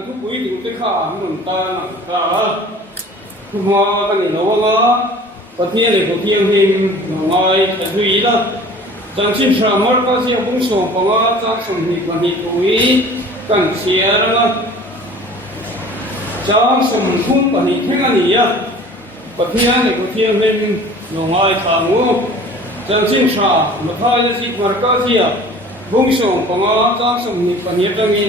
กันทุกวิถีจะขาหนุนตาหนังตาพอตั้งแต่เราว่าประเทศเลยประเทศหิมหน่อยแต่ทุยละจังชิมชามัดก็เสียบุ้งส่งเพราะว่าจากสมหิตวันนี้ตุยกันเสียแล้วจากสมทุ่งวันนี้แค่กันนี้ประเทศเลยประเทศหิมหน่อยทางงูจังชิมชามาทายสิมัดก็เสียบุ้งส่งเพราะว่าจากสมหิตวันนี้จะมี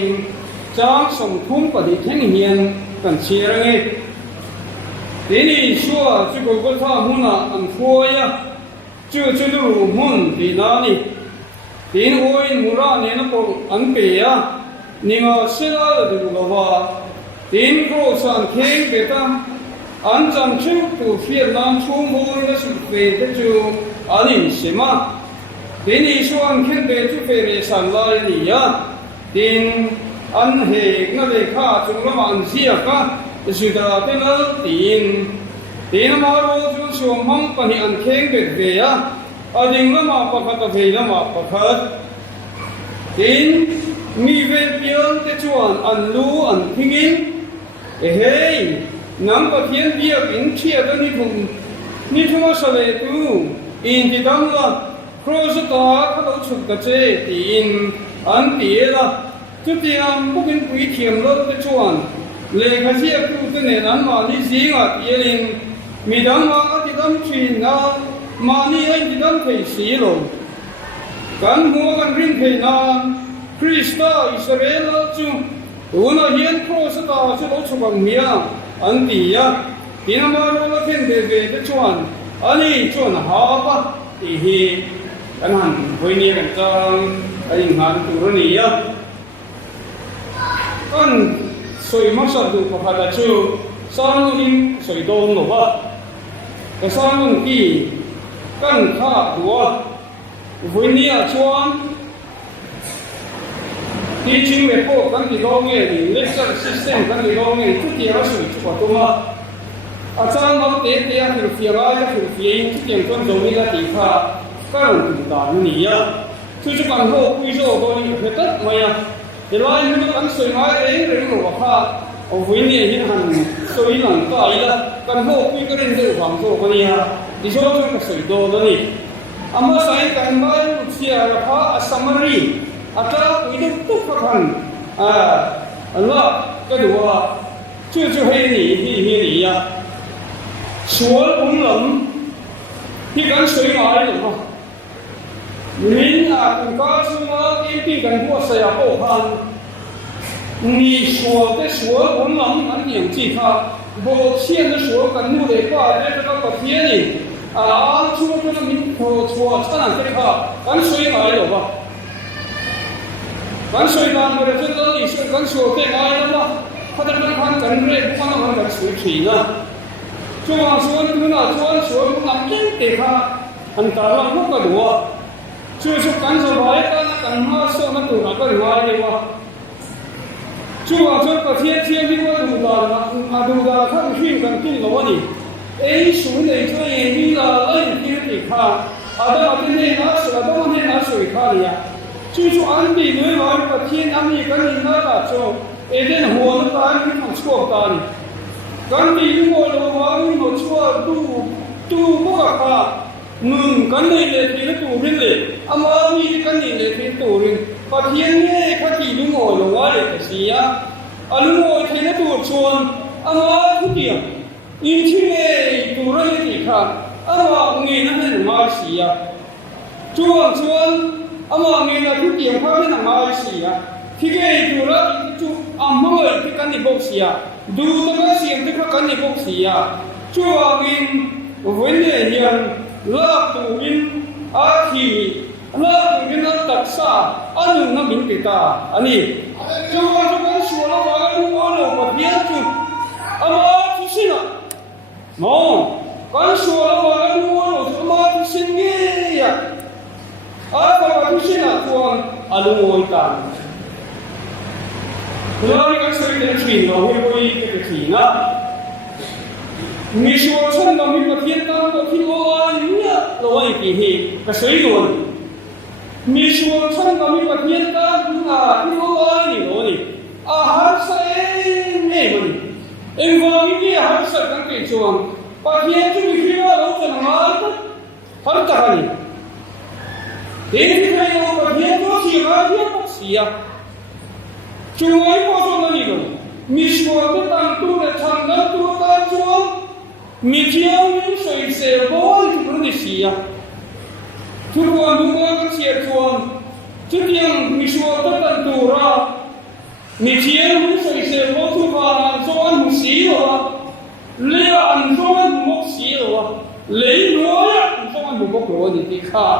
จากสมทุ่งวันนี้แค่เฮียนกันเสียแล้วไงทีนี้ชัวร์จะกูก็ท่าหุ่นอันฟัวยจะดูหุ่นดีนานี่ทีนี้โอ้ยมุราเนี่ยนะพวกอันเปียนี่มาเสียดูแล้วว่าทีนี้ก็สั่งเข่งเบต้าอันจังชิวตัวเฟียน้ำชุ่มมือนะสุดเฟย์จูอันนี้ใช่ไหมทีนี้ชัวร์เข่งเบจูเฟย์สั่งลายนี่ทีนี้อันเหกนั่นเลยข้าจุงละมันเสียก้าสุดท้ายเป็นตีนมาโรจุช่วงห้องปนิอันเข่งเบ็ดเบียอดิ่งละมาปะคัดเบียละมาปะคัดตีนมีเวรเพียงแต่ชวนอันรู้อันพิงินเฮ้ยน้ำปะเทียนเบียกินเชียร์นี่ทุ่งสเลตูอินที่ดังละโครสตาเขาเราฉุกกระเจตีนอันตีละจุดที่อันพวกเป็นปุ๋ยเทียมรถแต่ชวนเลยข้าเสียกูตัวเนี่ยนั้นมานี่สิงอ่ะเยลินมีดังมาที่ดังชีนะมานี่ไอ้ที่ดังเทสีลงกันหัวกันริมเทนานคริสต์อิสราเอลจุตัวน่ะเฮียนโครสตาจะรู้ชุบังเมียอันตีที่นั่นมาเราเพิ่งเด็กๆชวนอันนี้ชวนหาปะที่เฮกันหันไปเนี่ยกันจังไอ้หันตัวนี้กันสวยมากสุดดูพอพัดชูสร้างนุ่มสวยโดนหรือว่าแต่สร้างนุ่มกี่กันข้าตัววันนี้ชวนที่จริงเลยพวกกันที่ร้องเงี้ยนี่เล็กสักซิสเต็มกันที่ร้องเงี้ยทุกที่เราสวยกว่าตัวมาอาจารย์เราเตะคือเฟียร์คือเฟียร์ทุกอย่างต้นตรงนี้ก็ตีข้ากันถึงตานี่ทุกคนโหคุยโซ่ตัวนี้เหตุไหมเดี๋ยวไอ้นี่มันสวยมากเองเรื่องของข้าเอาไว้เนี่ยที่หันสวยหลังก็ไอ้ละกันโหคุยก็เรื่องเรื่องความโซ่คนนี้ที่ชอบก็สวยโดนนี่อามาใส่กันบ้านเสียละข้าสมารีอาจารย์คุยทุกคนอันละก็ดูว่าช่วยให้หนีที่นี่สวยองหลังที่กันสวยมากเลยมั้ง民啊，国家什么一定跟过谁啊不看？你说的说我们能年纪他，我现在说跟我的话，这个不便宜啊，说这个民口说差哪这个，咱谁来了吧？咱谁来了？这个你说咱说这来了吗？他这个看真的不可能跟谁去呢？就往说你那说我们真得他，很大了不可多。就是感受来กันมาเชื่อมันตัวเราก็รู้อะไรวะช่วงจนประเทศที่ว่าดูดามาดูดาท่านขึ้นกันกินแล้วนี่เอ้สูงเลยช่วยมีละเล่นที่ติดข้าอาจจะเป็นเนี่ยนะสุดาต้องเนี่ยนะสวยข้าเลยจู่ๆอันดีด้วยว่าประเทศอันนี้กันนี่น่าจะโจเอเดนหัวตานี่มันชั่วตานี่กันดีหัวเราว่ามันชั่วตู้พวกข้ามึงกันนี่เลยที่ตัวริงเลยอามามีกันนี่เลยที่ตัวริงพอเที่ยงเนี่ยพอที่ลุงโอยลงว่าเลยเสียลุงโอยที่ตัวชวนอามาทุกอย่างยิ่งที่เนี่ยตัวเรื่องที่ข้าอามาเงินนั่นเป็นมาเสียชวนอามาเงินทุกอย่างข้าเป็นมาเสียที่เกี่ยตัวละจู่อามาเงินที่กันนี่บอกเสียดูตัวเสียที่ข้ากันนี่บอกเสียชวนเงินวันนี้ยังลากตัววินอาคีลากตัววินนักตักษาอันนึงนั่งบินกิตาอันนี้จุกชัวร์แล้วว่าลูกอ่อนเราปะเพี้ยนจุอามาทุสินะมองกันชัวร์แล้วว่าลูกอ่อนเราอามาทุสินเงี้ยอาปะทุสินะตัวอาลูกอ่อนกันเราเนี่ยก็ใช้เด็กชินเราไม่รู้อีกเด็กชินนะมีชัวร์ฉันต้องมีประเทศต่างประเทศอะไรเนี่ยเราไอ้กี่เหตุก็สวยด้วย Mishwar Chanda mi pathian ta na tu ai ni lo ni a har sai nghe mà em vào cái gì học sợ các cái chuồng và khi em chúng khi nó đâu cho nó ngon hết cả này thế thì thầy ông và khi em có gì mà biết bác sĩ à chúng ấy có cho nó gì đâu mi xuống cái tăng tu để thằng đó tu ta chuông mi chiếu mi soi sẽ bố thì cũng được gì à chúng con chúng con các chị chuông trước tiên mi xuống cái tăng tu ra mi chiếu mi soi sẽ bố chúng con cho ăn một xí rồi lấy ăn cho ăn một xí rồi lấy nói ăn cho ăn một bốc rồi thì khác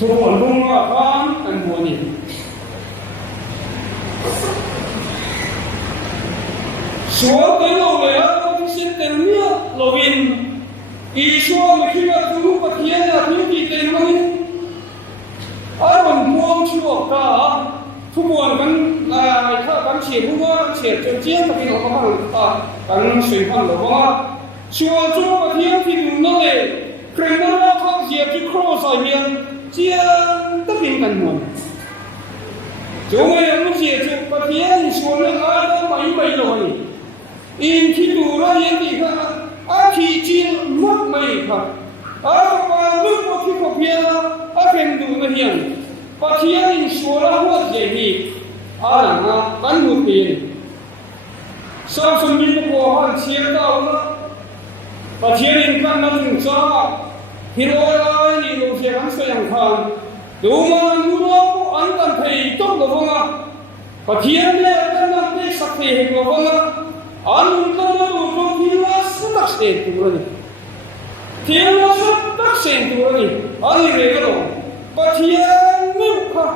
chúng con đúng là con ăn buồn nhỉ số cái lâu này á tôi xin tiền nữa lâu bên ý số mà khi mà tôi bắt hiện là tôi đi tiền mà ai còn mua chưa cả thu buồn cái là cái chỉ mua chỉ tiêu chiến thì nó không bằng cái水分了吧说中国天气冷了嘞可能那放些去 cross 上面这都变干么就为了解决把天说的爱都没了呢in khi đủ ra hiện thì cả khi chín mất mày cả và lúc mà khi có phía kèm đủ là hiện và thiên số là hoa dễ thì là bán một tiền sau phần mình có hoàn chia đâu nữa và thiên căn nó từng cho thì rồi là thì đồ sẽ ăn sôi hàng hàng đủ mà lúc đó ăn tận thầy tốt được không ạ và thiên này căn nó để sắc thầy được không ạ anh ta nó đồ thiên là sắc sen tu rồi thiên là sắc sen tu rồi anh ấy cái đó và thiên mình cả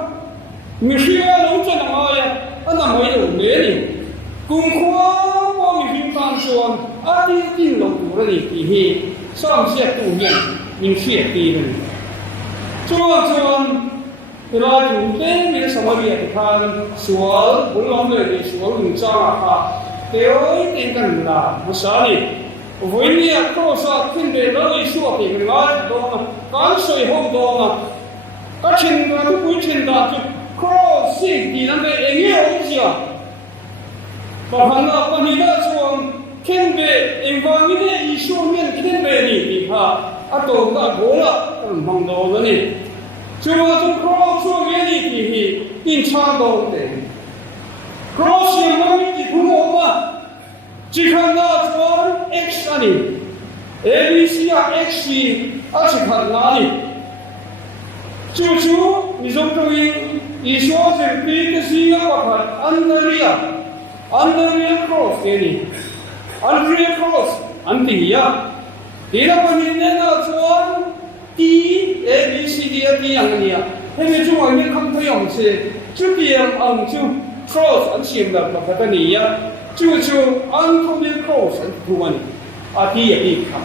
mình suy ra nó cho nó ai anh ta mới được nghề này cùng khoa qua mình phim phim xuân anh ấy tin lòng tu rồi thì he xong sẽ tu nhận mình sẽ tin rồi chuan thì là chúng ta mình sẽ làm việc thành xuân bốn năm rồi thì xuân mình cho là Nếu tình cần là một số này với nhiều câu sao thiên đề nó đi xuống thì mình nói đó mà cán sợi hông đó mà các chuyện là cái quy trình đó chứ cross thì nó để ý nghĩa gì à và hàng nào còn đi ra xuống thiên đề em vào như thế đi xuống miền thiên đề này thì ha à tổ ta bố là bằng đồ đó này chứ mà chúng cross xuống miền này thì tin cha đồ đấy cross yang kami di rumah apa? Jika nak tuan X ani, ABC X jika nani, cucu misal isu seperti kesiya apa? Andrea cross ini, Andrea cross, anti ya. Tidak peminat nak tuan T ABC dia yang ni ya. Hanya cuma ini kamu yang se, cuci yang angcu. cross anh xem là một cái này á chú anh không biết cross anh thu anh đi à đi khám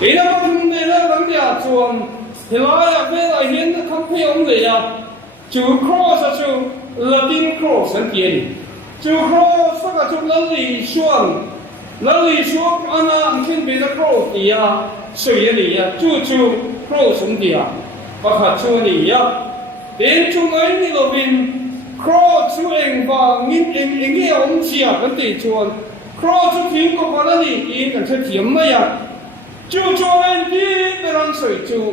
để nó có vấn đề là vấn đề chuồng thì nói là về lại hiện nó không phải ông gì à chú cross là chú Latin cross anh tiền chú cross là chú lá lì xuống anh không biết là cross thì à sợi này à chú cross anh tiền và cả chú này à đến chú ấy thì là bên cross chú anh và những cái ông chia vấn đề chuan cross chú tiếng có bao nhiêu ý cần sẽ tiệm mấy à chú cho anh đi để làm sợi chú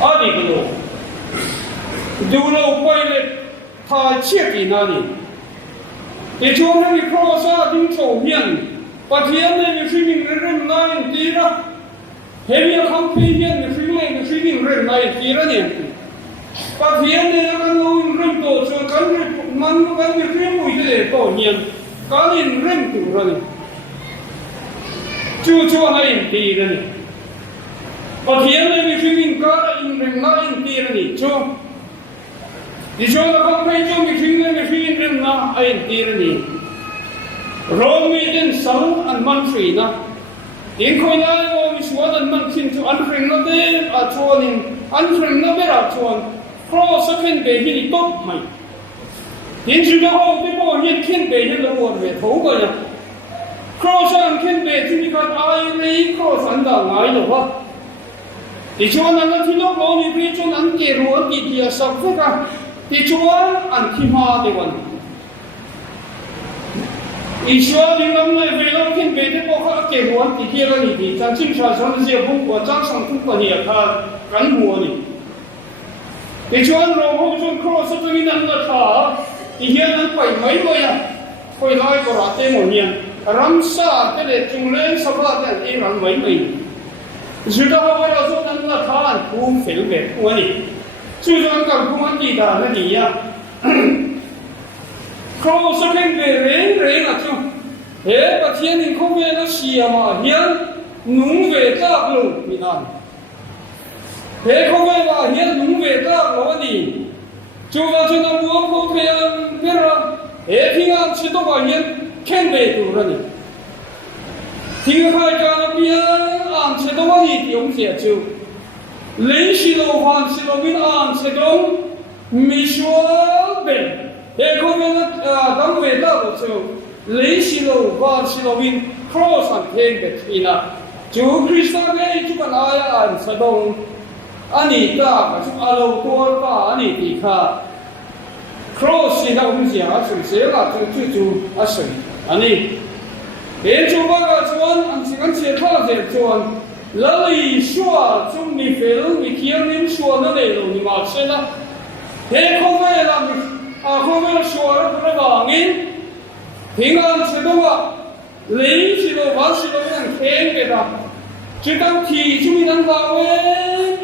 đi cái đóดูเราไปเลยถ่ายเชี่ยกี่นาทีแต่ช่วงนั้นมีcrossดิ้งโฉมยังปัจจัยนั้นมีฟิล์มเรื่องนายตีนะเห็นยังคำพิจารณาฟิล์มเรื่องนายตีนะเนี่ยปัจจัยนั้นก็รู้เรื่องตัวส่วนการมันการมีฟิล์มอยู่ที่ตัวเนี่ยการเรื่องตัวนี่จู่ๆอะไรตีนะนี่ปัจจัยนั้นมีฟิล์มการเรื่องนายตีนะนี่จู่ดิฉันก็คงไม่จำเป็นสิ่งนั้นสิ่งนั้นนะไอ้ตีรนี่เราไม่ได้สั่งอันมันฟรีนะยิ่งคนนั้นเราไม่ชัวร์อันมันทิ้งตัวอันฟรีนั่นเองชวนอันฟรีนั่นไม่รับชวนเพราะสักคนเดียวนี่ตบไม่ยิ่งสุดท้ายที่บอกยิ่งคนเดียวเราหมดเลยถูกกันนะเพราะฉันคนเดียวที่มีการไอ้เลยเพราะฉันด่าไงหรอวะดิฉันนั้นที่เราไม่รู้จนอันเกลียดอันที่เดียสักคนกันที่ชวนอันที่มาเดี๋ยว以说你能来为了听别的包括给我的贴了你的，咱经常上这些不过张上不过你他干我的。你说然后就cross这里能的他，你现在快没了呀，回来过来这么年，让啥这里中连什么的一让没没，知道我要说能的他不费别我的，就算搞不完地的那你呀。cross 这边人啊就。把天灵空位那西嘛，现农为大路你看，空位嘛现农为大路的，就说这那我后天别了，平安吃多少现看为多了呢，听海家那边安吃多少一点些就，人是老饭是老民安吃中，没说呗，空位那当为大路就。雷西罗巴西罗宾 cross 上天的天呐，就 Krishna 呢就把那样安塞东，安尼大就阿罗多巴安尼地卡 cross 那我们讲水谁啦就阿水安尼，就把个转安是安切他这转，那里说就没费了，没听人说那内容你嘛是啦，空位啦空位说了不是王人。平安吃的话，人吃的话吃的人天给他，只当提出一张大位，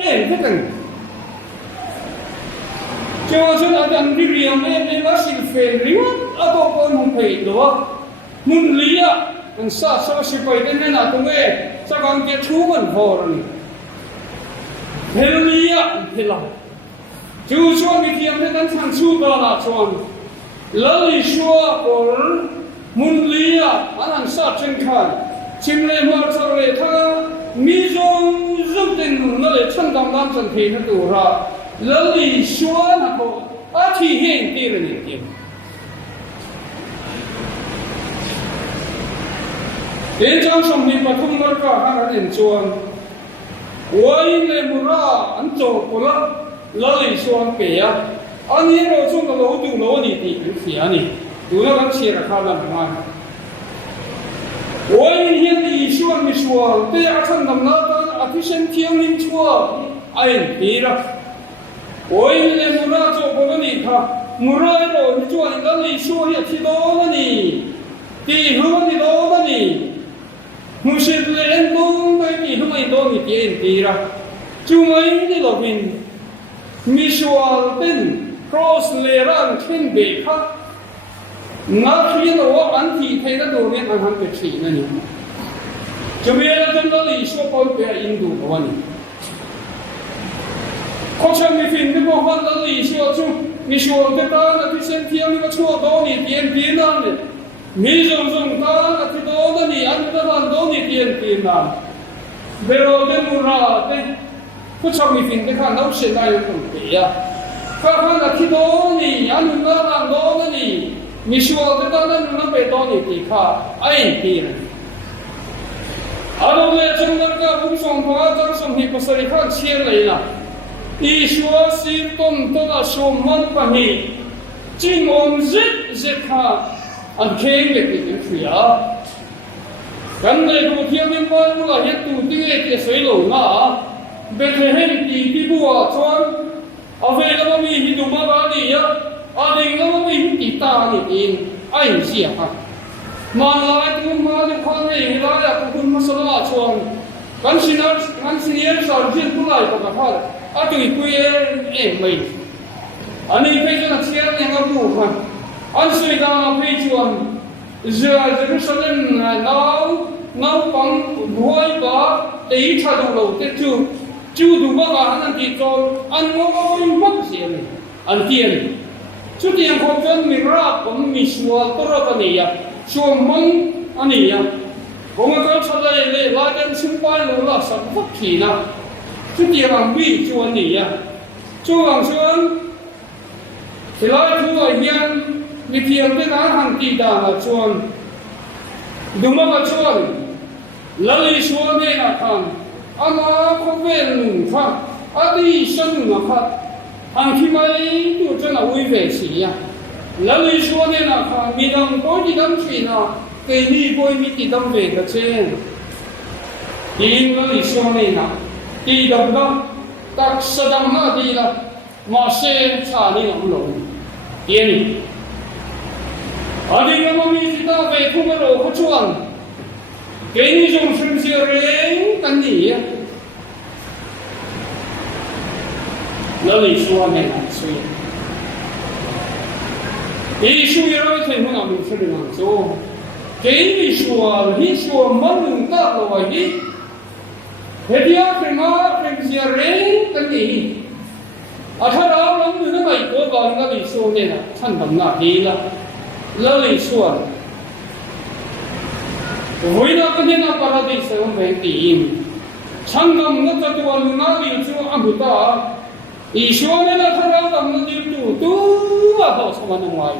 这个，就说那张地里面那是非人啊，包括蒙培的话，蒙里啊，啥是非的那东西，这刚给出门跑了呢，蒙里啊，对了，就说每天那唱出的那种，那里说我。mun liya anan sa chen khan chimle ma chore tha mi jong zum den na le chan dam dam chan the na tu ra lali shwa na ko a thi hen ti le ni ti den jang som ni pathum mar ka ha ren chuan wai le mura an cho ko la lali shwa pe ya ani ro chung ka lo tu lo ni ti fi ani有那个写了他了嘛？我一天你说没说，对呀，看他们那个啊，就先听你说，哎，对了，我一天木拉做过你他，木拉了，你做你那里说也提到了你，地方你到了你，不是人东北地方你到你点对了，就没你那边，没说等 cross 来让天北看。那天的我安提推的多年安han ke chi na ni就别人真的里说包别印度的问题好像你fin的不换的里说就你说的当然你先听那个错到你点点那里你种种当然你到的你安的当到你点点那别人的木拉的不像你fin的看到现在有分别呀看看那提到你安的当到的你你说的当然能被到你地卡，哎，对了。阿罗勒正那个不双花张上你不是你看钱来了，你说是懂得了说满把你，今晚日看，安看的就是呀。刚才都天天关注了，也都对的水路嘛，别在很地地不啊穿，阿非那么米都嘛把你呀。阿玲那么没地大的人，哎是啊，马来都马来看的来呀，不跟马什么穿，但是也少见不来不个他的，啊对贵哎没，啊你配上钱那个不看，按虽然配穿，这个什么脑帮不会把一查到了的就都把把那地方按我们些呢，按点。就这样好像米拉我们米说多少个你呀，说蒙啊你呀，我们刚出来嘞，拉点清白路了，什么皮呢？就这样米说你呀，就往说，起来出来边，你听的哪行地的了说，怎么个说？那里说的那看，阿妈可别弄看，阿弟生那看。安提买都真的违背起呀！那里说的那看，你当多的当去呢， cái ni bôi mi thì đông về cái trên đi nó đi xuống này nè đi đông đó các sa đăng nó đi là mà xe trả đi ngắm lồng tiền ở đây mà mi thì ta về không có đồ có chuan cái ni dùng sương sương rèn cái gì nó đi xuống này nè suy đi xuống rồi thì mình làm được sự làm số cái đi xuống mất mình ta rồi đi thế thì cái mà cái gì rèn cái gì à thế đó nó như thế này cố gắng nó đi xuống này nè thành tầm nào đi là nó đi xuống với nó cái này nó paradise không phải tìm thành tầm nó cho tôi nó đi xuống ăn bữa ta đi xuống này là thế đó tầm nó đi tu mà họ sao mà ngoài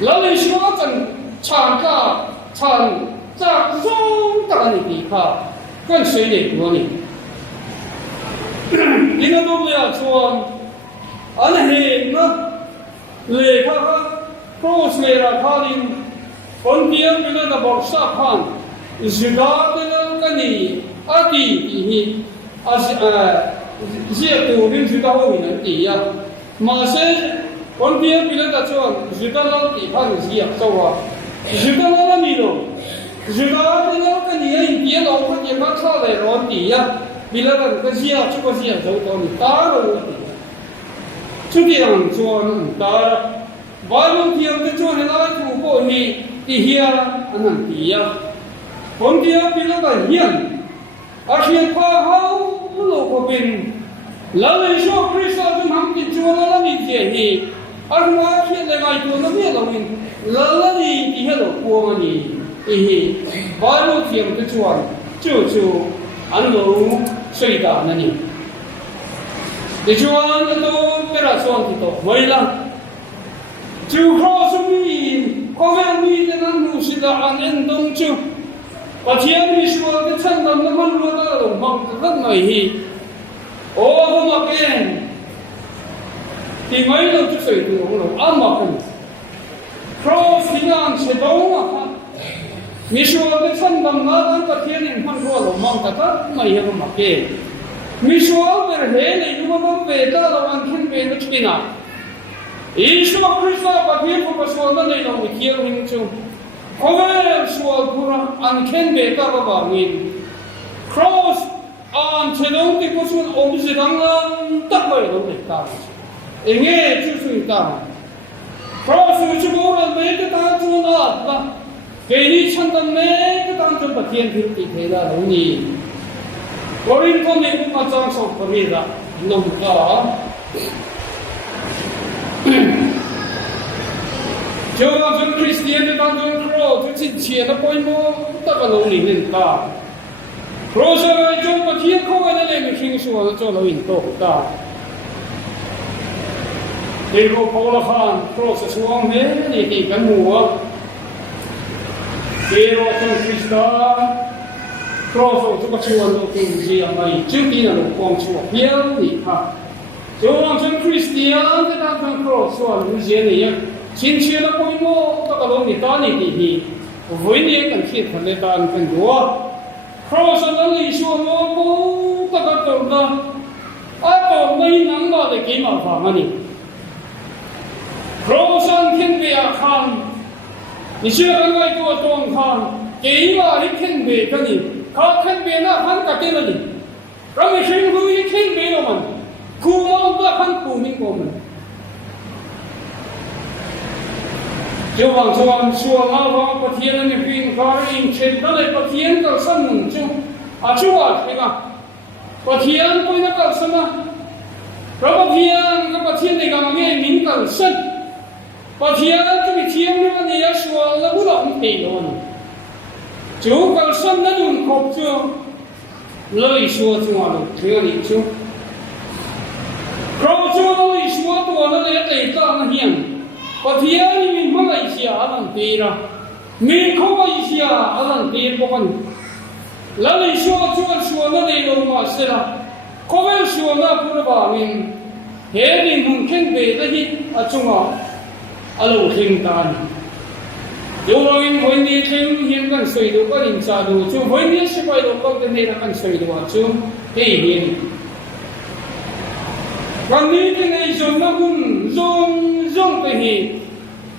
nó đi xuống chân chán cả chán chắc xuống cả này đi cả跟谁的多呢？你个都不要说。anh hề nó lệ khá cross lệ ra khá đi con tiếng bây giờ là bỏ sát hẳn zga bây giờ cái này đi thì giết tù bên zga hội nó đi à mà sẽ con tiếng bây giờ là cho zga nó đi hẳn giết sao à zga nó là gì đâu zga bây giờ cái này anh tiếng nó có gì mà sao lại rồi đi à bây giờ là cái giết chứ có giết đâu còn ta rồi这样做能得，外面听的做的那土过你底下能底呀，本地比那个人，而且他好路过边，老人说可以说就忙的做了那么建议，而我现在来做那么老人，老人底下路过嘛你，外面听的做就按路睡到那里。你说那都给他说的都会了，就告诉你，后面你的那路是的安人东就，把天你说的成了那么多的龙房子那么一，我嘛跟，你没有就水的龙了，俺嘛跟，cross 你那吃东啊，你说的成了那个天你看过龙房子那么一个嘛跟。你说的黑的，如果我伟大的完全别的去哪？一说可说把别不可说的内容我听清楚，后面说不然完全别大的把你 cross 按这种的不说，我们是刚刚大概都没大，因为就是大 cross 是我们每个当中的，给你承担每个当中把天平地铁的容易。我们国内不把张手不离的，弄不到。就当成 Christian 的当中 ，Cross 就进前的规模大个楼里面大。Cross 来就把天空的那边听说做楼运动大。这个跑了看 Cross 是往哪里的跟我？这个从 Christian。cross 这个出完都跟这样来，就给那种光出标的哈，就往成 Christian 的当成 cross 完路线的样，亲切的规模这个东西打你的去，为你跟铁团的当更多 ，cross 那里说我不这个懂的，都没能把的给麻烦你 ，cross 上天别看，你现在来做状况，给嘛你天别跟你。他看别那看个点了你，让你学会一看别了嘛，苦忙的看苦命我们。就往说那往把天的兵发应前头来把天的什么就就对吧？把天对那个什么，然后把天那个面明个神，把天这个天那个你要说那不能配了呢。就搞什么种口就，那里说多了，这里就，口就那里说多了，也得当那样，把天里面放一下，能对了，没空一下，能对不完，那里说那里有嘛事了，后面说那不是把命，黑里能看别的去中路听单。dù rồi với ni thêm hiện cần soi đồ có hình sa đồ chú với ni sẽ quay đồ có cái này là cần soi đồ chú cái hiện còn ni cái này dùng nó cũng dùng cái hiện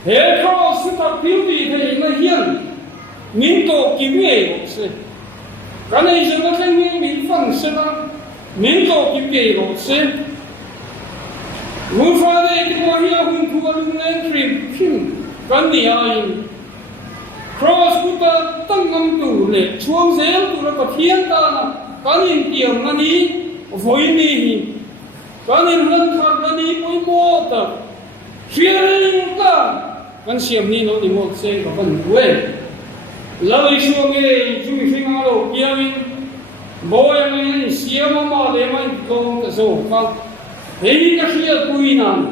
hệ khó sự tập biểu vì thế nó hiện民族金业老师，刚才什么跟民放生啊？民族金业老师，无法的这个要混土啊，用来拼，跟你啊用 cross 不得当刚度嘞，创新度那个天大了，跟你点那里，会你，跟你人看那里会摸的，学人干，跟小你老你摸这个本位。lời xuống nghe chúng sinh ngã đầu kia mình bố em ấy xía mà để mà công cái số không thế thì các sĩ quy nằm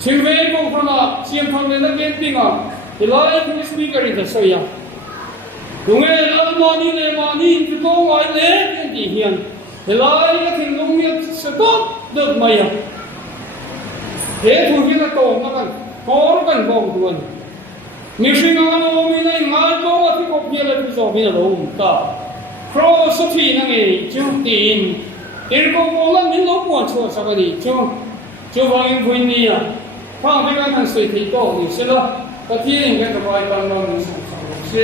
chỉ về công phần là xiêm phần này nó kết tinh à thì lại cũng speaker thì sao vậy đúng nghe là mà đi thì có ngoài lẽ cái gì hiện thì lại cái thành công nghiệp sẽ tốt được mày à thế thôi cái tổ nó cần vòng luôn nếu sinh ngã đầu mình này ngã đầu thì có biết là cái gì là đúng ta cross thì nó nghe chú tin tiền công công là mình lúc muốn cho sao cái gì chú vang vui nhỉ à phong cái thằng suy thì to thì sẽ đó cái thiên cái bài văn mình sống sống